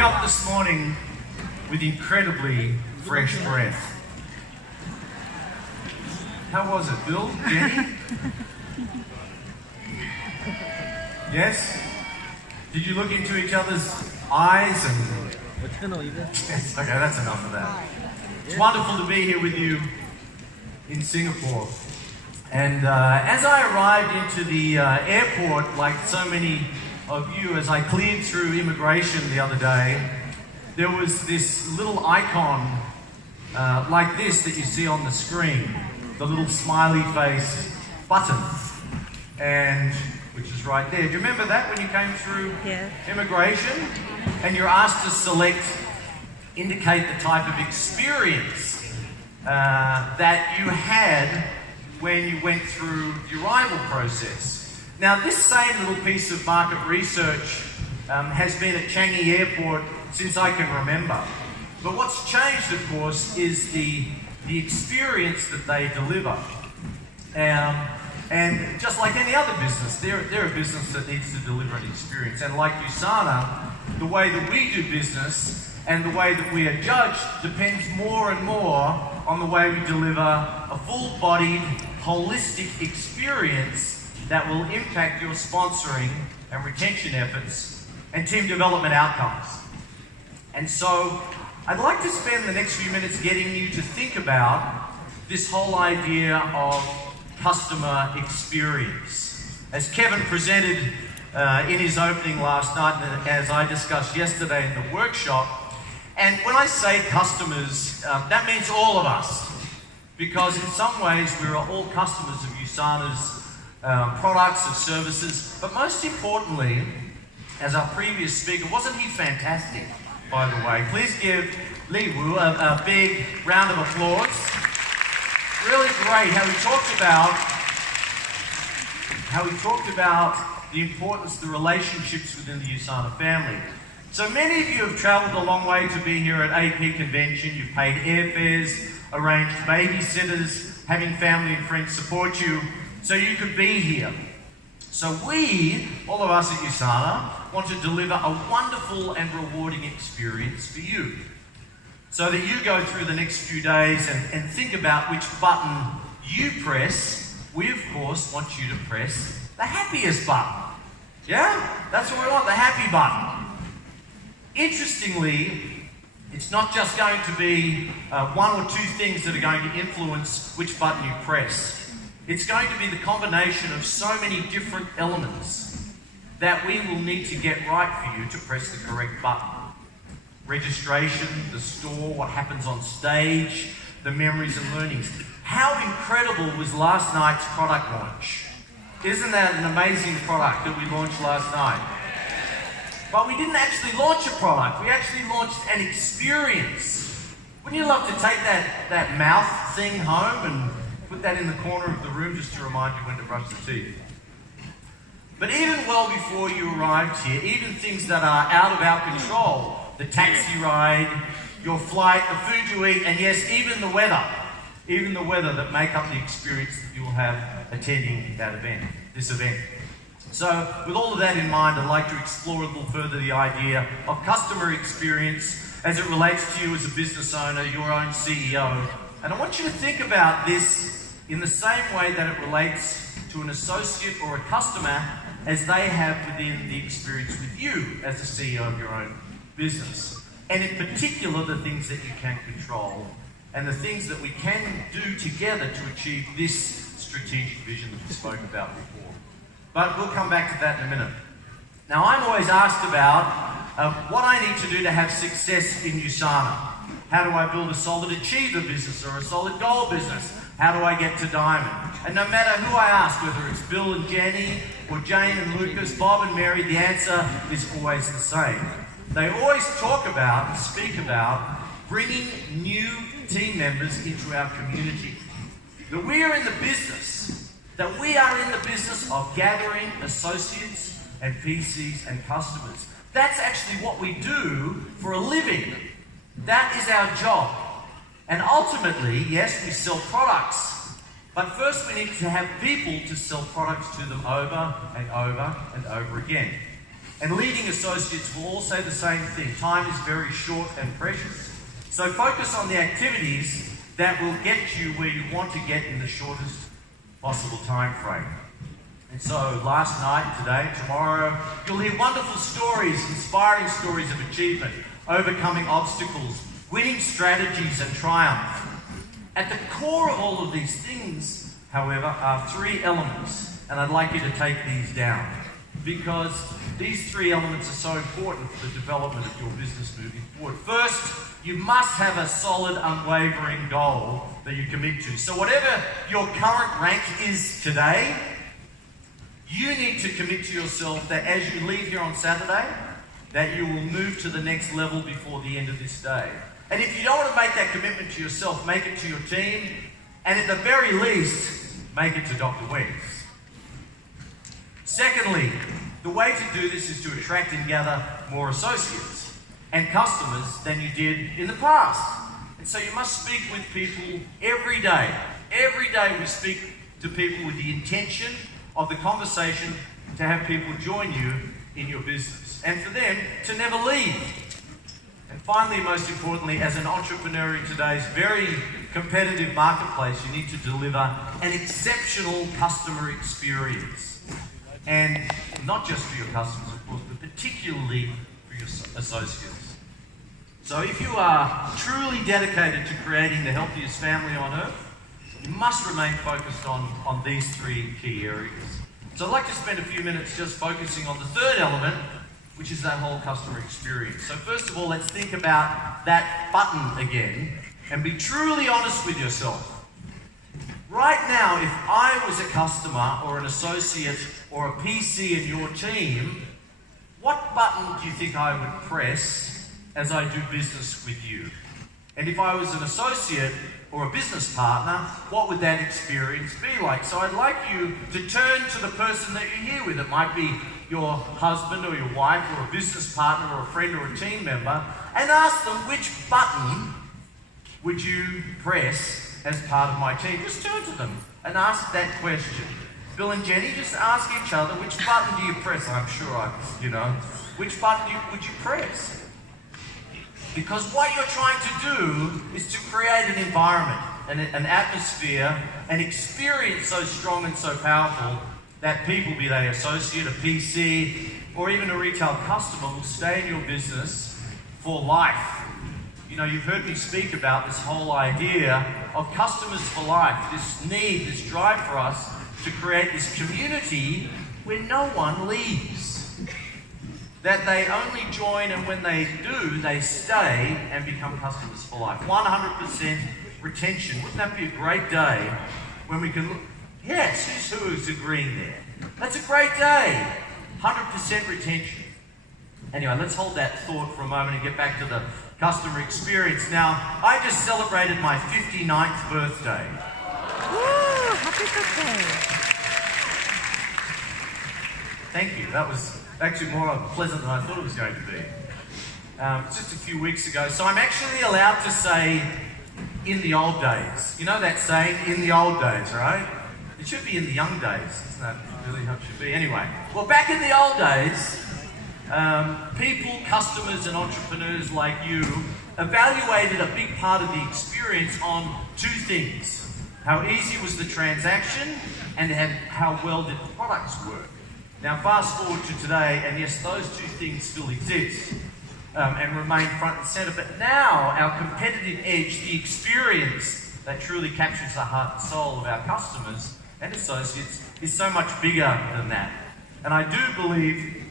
up this morning with incredibly fresh breath. How was it, Bill? Jenny? Yes? Did you look into each other's eyes and... Yes, okay, that's enough of that. It's wonderful to be here with you in Singapore. And as I arrived into the airport, like so many of you, as I cleared through immigration the other day, there was this little icon like this that you see on the screen, the little smiley face button, and which is right there. Do you remember that when you came through immigration? And you're asked to select, indicate the type of experience that you had when you went through the arrival process. Now, this same little piece of market research has been at Changi Airport since I can remember. But what's changed, of course, is the experience that they deliver. And just like any other business, they're a business that needs to deliver an experience. And like USANA, the way that we do business and the way that we are judged depends more and more on the way we deliver a full-bodied, holistic experience that will impact your sponsoring and retention efforts and team development outcomes. And so I'd like to spend the next few minutes getting you to think about this whole idea of customer experience. As Kevin presented in his opening last night, and as I discussed yesterday in the workshop, and when I say customers, that means all of us, because in some ways we're all customers of USANA's products and services, but most importantly, as our previous speaker, wasn't he fantastic, by the way? Please give Li Wu a big round of applause. Really great how he talked about the importance of the relationships within the USANA family. So many of you have travelled a long way to be here at AP Convention. You've paid airfares, arranged babysitters, having family and friends support you so you could be here. So we, all of us at USANA, want to deliver a wonderful and rewarding experience for you, so that you go through the next few days and think about which button you press. We, of course, want you to press the happiest button. Yeah? That's what we want, the happy button. Interestingly, it's not just going to be one or two things that are going to influence which button you press. It's going to be the combination of so many different elements that we will need to get right for you to press the correct button. Registration, the store, what happens on stage, the memories and learnings. How incredible was last night's product launch? Isn't that an amazing product that we launched last night? But we didn't actually launch a product, we actually launched an experience. Wouldn't you love to take that mouth thing home and put that in the corner of the room just to remind you when to brush the teeth? But even well before you arrived here, even things that are out of our control, the taxi ride, your flight, the food you eat, and yes, even the weather that make up the experience that you will have attending that event, this event. So with all of that in mind, I'd like to explore a little further the idea of customer experience as it relates to you as a business owner, your own CEO. And I want you to think about this in the same way that it relates to an associate or a customer as they have within the experience with you as the CEO of your own business. And in particular, the things that you can control and the things that we can do together to achieve this strategic vision that we spoke about before. But we'll come back to that in a minute. Now, I'm always asked about what I need to do to have success in USANA. How do I build a solid achiever business or a solid goal business? How do I get to diamond? And no matter who I ask, whether it's Bill and Jenny or Jane and Lucas, Bob and Mary, the answer is always the same. They always talk about and speak about bringing new team members into our community. That we are in the business of gathering associates and PCs and customers. That's actually what we do for a living. That is our job. And ultimately, yes, we sell products, but first we need to have people to sell products to them over and over and over again. And leading associates will all say the same thing. Time is very short and precious. So focus on the activities that will get you where you want to get in the shortest possible time frame. And so last night, today, tomorrow, you'll hear wonderful stories, inspiring stories of achievement, overcoming obstacles, winning strategies and triumph. At the core of all of these things, however, are three elements, and I'd like you to take these down, because these three elements are so important for the development of your business moving forward. First, you must have a solid, unwavering goal that you commit to. So whatever your current rank is today, you need to commit to yourself that as you leave here on Saturday, that you will move to the next level before the end of this day. And if you don't want to make that commitment to yourself, make it to your team, and at the very least, make it to Dr. Weeks. Secondly, the way to do this is to attract and gather more associates and customers than you did in the past. And so you must speak with people every day. Every day we speak to people with the intention of the conversation to have people join you in your business and for them to never leave. And finally, most importantly, as an entrepreneur in today's very competitive marketplace, you need to deliver an exceptional customer experience. And not just for your customers, of course, but particularly for your associates. So if you are truly dedicated to creating the healthiest family on earth, you must remain focused on these three key areas. So I'd like to spend a few minutes just focusing on the third element, which is that whole customer experience. So first of all, let's think about that button again and be truly honest with yourself. Right now, if I was a customer or an associate or a PC in your team, what button do you think I would press as I do business with you? And if I was an associate or a business partner, what would that experience be like? So I'd like you to turn to the person that you're here with. It might be your husband or your wife or a business partner or a friend or a team member, and ask them, which button would you press as part of my team? Just turn to them and ask that question. Bill and Jenny, just ask each other, which button do you press? I'm sure which button would you press? Because what you're trying to do is to create an environment, an atmosphere, an experience so strong and so powerful that people, be they associate, a PC, or even a retail customer, will stay in your business for life. You know, you've heard me speak about this whole idea of customers for life, this need, this drive for us to create this community where no one leaves. That they only join, and when they do, they stay and become customers for life. 100% retention. Wouldn't that be a great day when we can look? Yes, who's agreeing there? That's a great day. 100% retention. Anyway, let's hold that thought for a moment and get back to the customer experience. Now, I just celebrated my 59th birthday. Woo! Happy birthday. Thank you. That was actually more pleasant than I thought it was going to be. Just a few weeks ago. So I'm actually allowed to say, in the old days. You know that saying, in the old days, right? It should be in the young days. Isn't that really how it should be? Anyway, well, back in the old days, people, customers, and entrepreneurs like you evaluated a big part of the experience on two things. How easy was the transaction, and how well did the products work. Now, fast forward to today, and yes, those two things still exist and remain front and center. But now, our competitive edge, the experience that truly captures the heart and soul of our customers and associates, is so much bigger than that. And I do believe,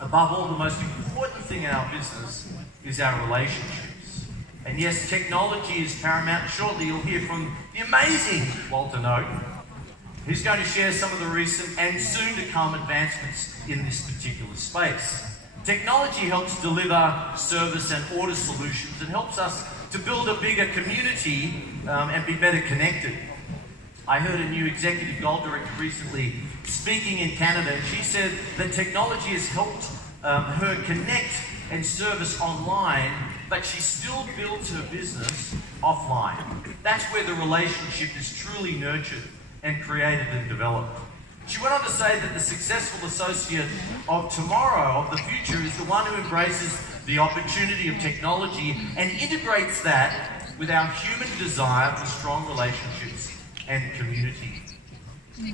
above all, the most important thing in our business is our relationships. And yes, technology is paramount. Shortly, you'll hear from the amazing Walter Note, who's going to share some of the recent and soon-to-come advancements in this particular space. Technology helps deliver service and order solutions and helps us to build a bigger community and be better connected. I heard a new executive goal director recently speaking in Canada, and she said that technology has helped her connect and service online, but she still builds her business offline. That's where the relationship is truly nurtured and created and developed. She went on to say that the successful associate of tomorrow, of the future, is the one who embraces the opportunity of technology and integrates that with our human desire for strong relationships and community.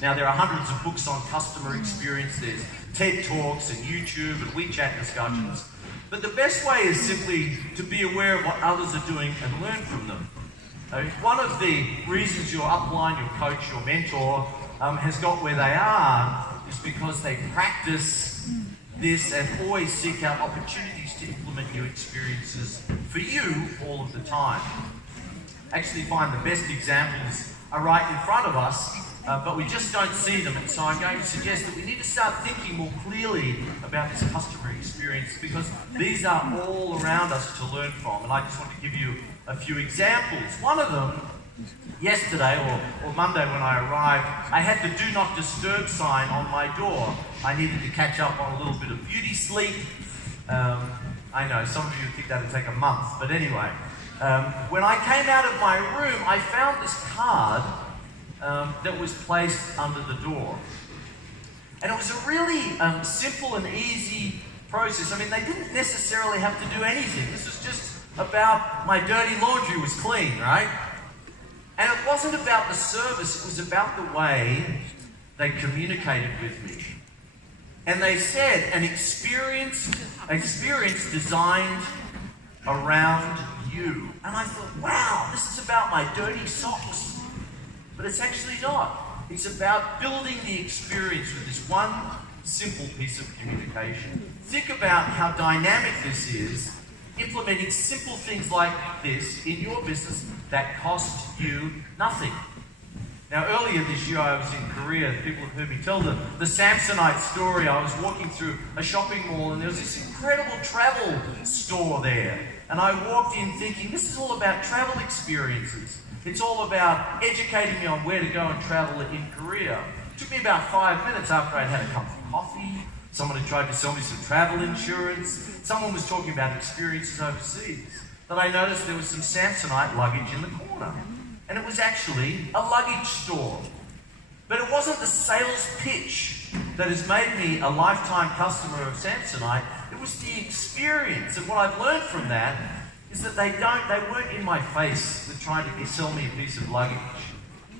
Now, there are hundreds of books on customer experience. There's TED Talks and YouTube and WeChat discussions. But the best way is simply to be aware of what others are doing and learn from them. One of the reasons your upline, your coach, your mentor has got where they are is because they practice this and always seek out opportunities to implement new experiences for you all of the time. Actually find the best examples are right in front of us, but we just don't see them. And so I'm going to suggest that we need to start thinking more clearly about this customer experience, because these are all around us to learn from. And I just want to give you a few examples. One of them, yesterday or Monday when I arrived, I had the Do Not Disturb sign on my door. I needed to catch up on a little bit of beauty sleep. I know, some of you think that would take a month, but anyway. When I came out of my room, I found this card that was placed under the door. And it was a really simple and easy process. I mean, they didn't necessarily have to do anything. This was just about my dirty laundry was clean, right? And it wasn't about the service, it was about the way they communicated with me. And they said, an experience designed around you. And I thought, wow, this is about my dirty socks. But it's actually not. It's about building the experience with this one simple piece of communication. Think about how dynamic this is, implementing simple things like this in your business that cost you nothing. Now, earlier this year, I was in Korea. People have heard me tell the Samsonite story. I was walking through a shopping mall, and there was this incredible travel store there. And I walked in thinking, this is all about travel experiences. It's all about educating me on where to go and travel in Korea. It took me about 5 minutes after I'd had a cup of coffee. Someone had tried to sell me some travel insurance. Someone was talking about experiences overseas. That I noticed there was some Samsonite luggage in the corner. And it was actually a luggage store. But it wasn't the sales pitch that has made me a lifetime customer of Samsonite. It was the experience. And what I've learned from that is that they weren't in my face with trying to sell me a piece of luggage.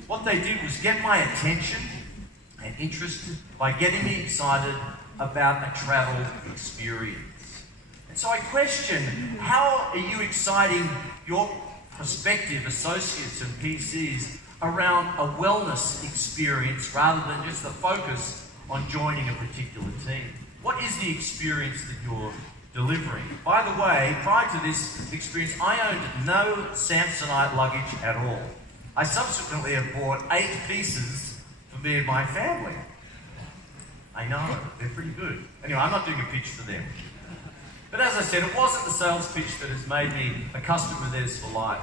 What they did was get my attention and interest by getting me excited about a travel experience. And so I question, how are you exciting your prospective associates and PCs around a wellness experience rather than just the focus on joining a particular team? What is the experience that you're delivering? By the way, prior to this experience, I owned no Samsonite luggage at all. I subsequently have bought 8 pieces for me and my family. I know, they're pretty good. Anyway, I'm not doing a pitch for them. But as I said, it wasn't the sales pitch that has made me a customer of theirs for life.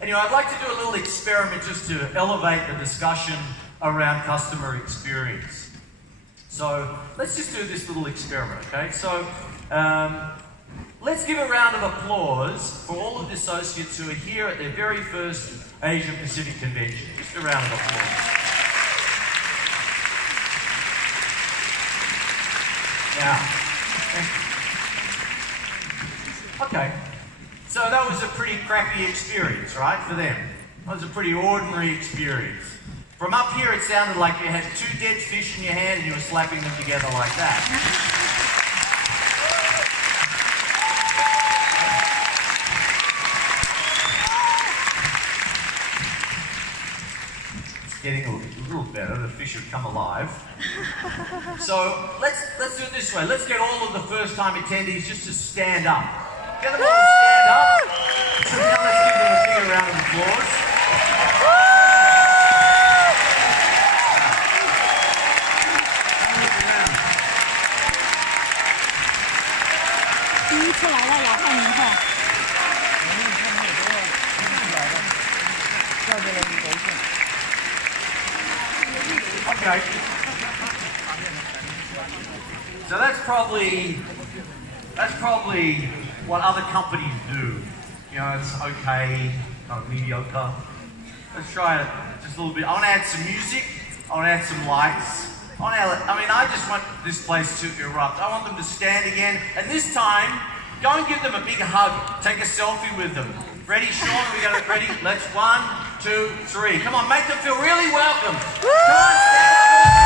Anyway, I'd like to do a little experiment just to elevate the discussion around customer experience. So let's just do this little experiment, okay? So let's give a round of applause for all of the associates who are here at their very first Asia Pacific Convention. Just a round of applause. Now, okay, so that was a pretty crappy experience, right, for them. That was a pretty ordinary experience. From up here, it sounded like you had 2 dead fish in your hand and you were slapping them together like that. It's getting a little better. The fish have come alive. So let's do it this way. Let's get all of the first-time attendees just to stand up. Get them all to stand up. So now let's give them a big round of applause. Okay. So that's probably what other companies do. You know, it's okay, kind of mediocre. Let's try it just a little bit. I want to add some music. I want to add some lights. I just want this place to erupt. I want them to stand again. And this time, go and give them a big hug. Take a selfie with them. Ready, Sean? We got it ready? Let's 1, 2, 3. Come on, make them feel really welcome. Come on, stand up.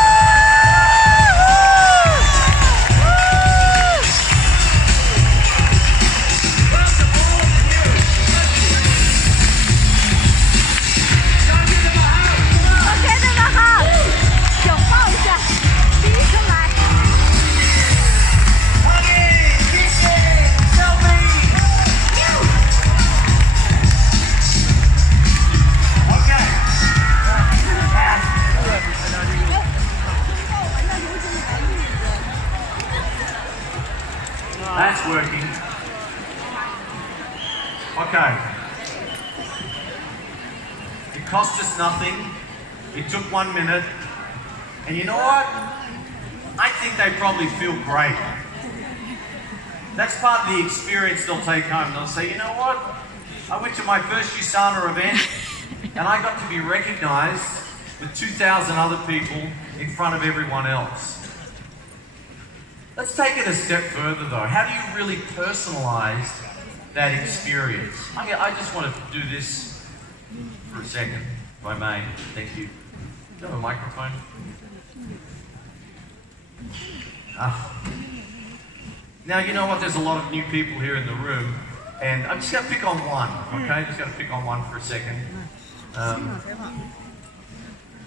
That's working. Okay. It cost us nothing. It took 1 minute. And you know what? I think they probably feel great. That's part of the experience they'll take home. They'll say, you know what? I went to my first USANA event and I got to be recognized with 2,000 other people in front of everyone else. Let's take it a step further though. How do you really personalize that experience? I just want to do this for a second, if I may. Thank you. Do you have a microphone? Now, you know what? There's a lot of new people here in the room, and I'm just going to pick on one, okay? Just going to pick on one for a second.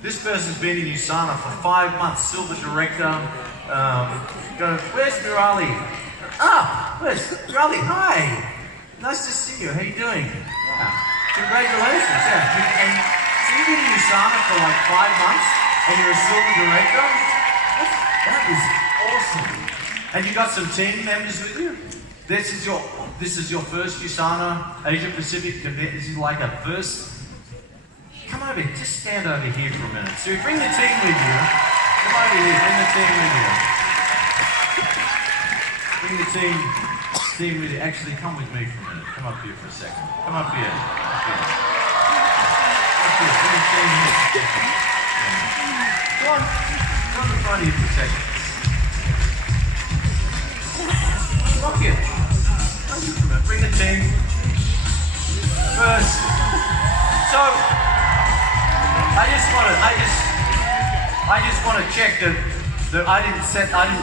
This person's been in USANA for 5 months, silver director. Where's Murali? Where's Murali? Hi! Nice to see you. How you doing? Yeah. Congratulations. Yeah. And so you've been in USANA for like 5 months, and you're a silver director? That is awesome. And you got some team members with you? This is your first USANA Asia Pacific event. This is like a first. Come over here. Just stand over here for a minute. So you bring the team with you. Come over here. Bring the team with you. Bring the team with you. Actually, come with me for a minute. Come up here for a second. Come up here. Up here. Up here. Bring the team here. Go on. Go on the front here for a second. Up here. Bring the team. First. So, I just want to check that I didn't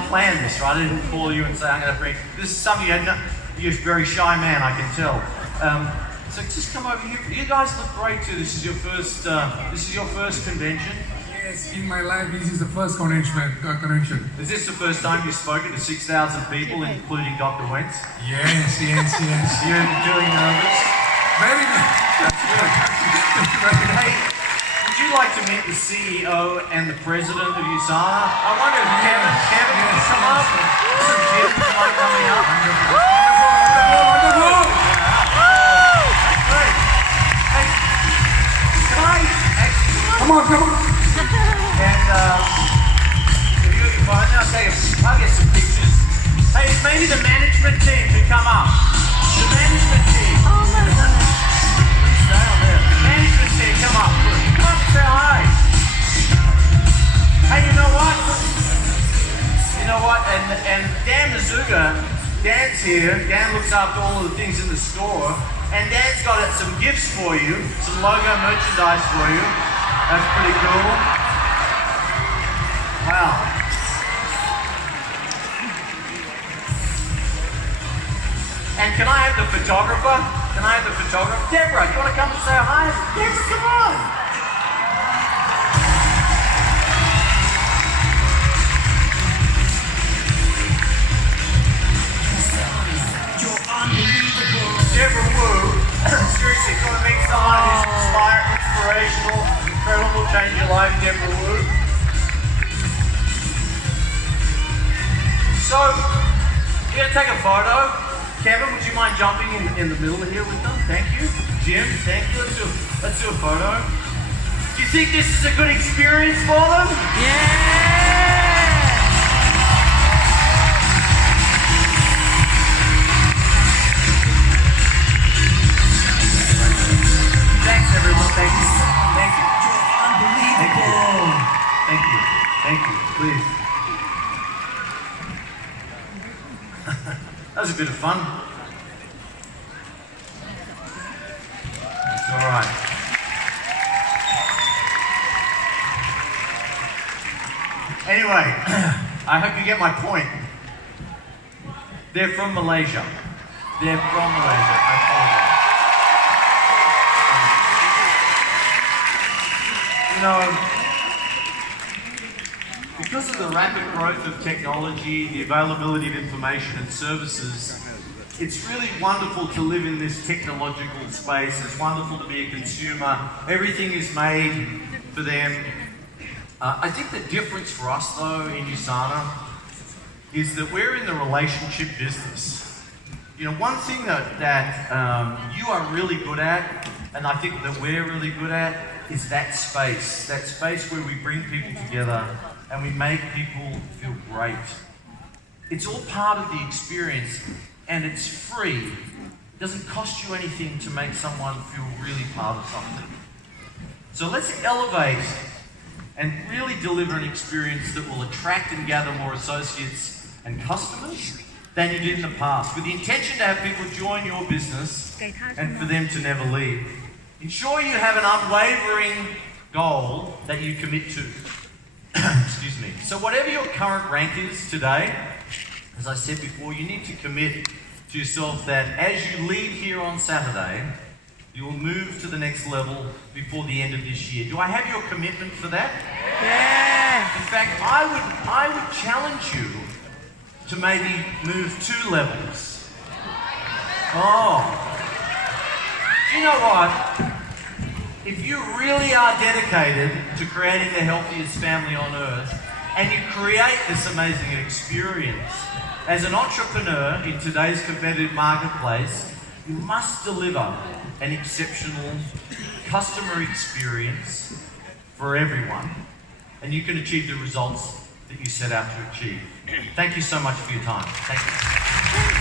plan this, right? I didn't call you and say I'm going to bring. This is something you're a very shy man, I can tell. So just come over here. You guys look great too. This is your first convention. Yes, in my life, this is the first convention. Is this the first time you've spoken to 6,000 people, including Dr. Wentz? Yes. You're feeling nervous? Very good. That's good. Hey, would you like to meet the CEO and the president of USANA? I wonder if Kevin can come up. Jim, do you mind coming up? Wonderful. Great. Hey, can I actually... Come on. And if you find I'll get some pictures. Hey, maybe the management team can come up. The management team. Oh my goodness. Please stay on there. The management team, come up. Come up and say hi. Hey, you know what? And Dan Mazuga, Dan's here. Dan looks after all of the things in the store. And Dan's got some gifts for you, some logo merchandise for you. That's pretty cool. Wow. And can I have the photographer? Deborah, you want to come and say hi? Deborah, come on. Deborah Wu, seriously, going to meet someone who's inspirational, incredible, change your life, Deborah Wu. So, you're going to take a photo. Kevin, would you mind jumping in the middle here with them? Thank you. Jim, thank you. Let's do a photo. Do you think this is a good experience for them? Yeah! Thanks, everyone. Thank you. Thank you. please. That was a bit of fun. It's all right. Anyway, I hope you get my point. They're from Malaysia. They're from Malaysia. I apologize. You know, because of the rapid growth of technology, the availability of information and services, it's really wonderful to live in this technological space. It's wonderful to be a consumer. Everything is made for them. I think the difference for us, though, in USANA is that we're in the relationship business. You know, one thing that you are really good at, and I think that we're really good at, is that space where we bring people together and we make people feel great. It's all part of the experience, and it's free. It doesn't cost you anything to make someone feel really part of something. So let's elevate and really deliver an experience that will attract and gather more associates and customers than you did in the past, with the intention to have people join your business and for them to never leave. Ensure you have an unwavering goal that you commit to. Excuse me. So whatever your current rank is today, as I said before, you need to commit to yourself that as you leave here on Saturday, you will move to the next level before the end of this year. Do I have your commitment for that? Yeah. In fact, I would challenge you to maybe move 2 levels. Oh. You know what? If you really are dedicated to creating the healthiest family on earth, and you create this amazing experience, as an entrepreneur in today's competitive marketplace, you must deliver an exceptional customer experience for everyone, and you can achieve the results that you set out to achieve. Thank you so much for your time. Thank you.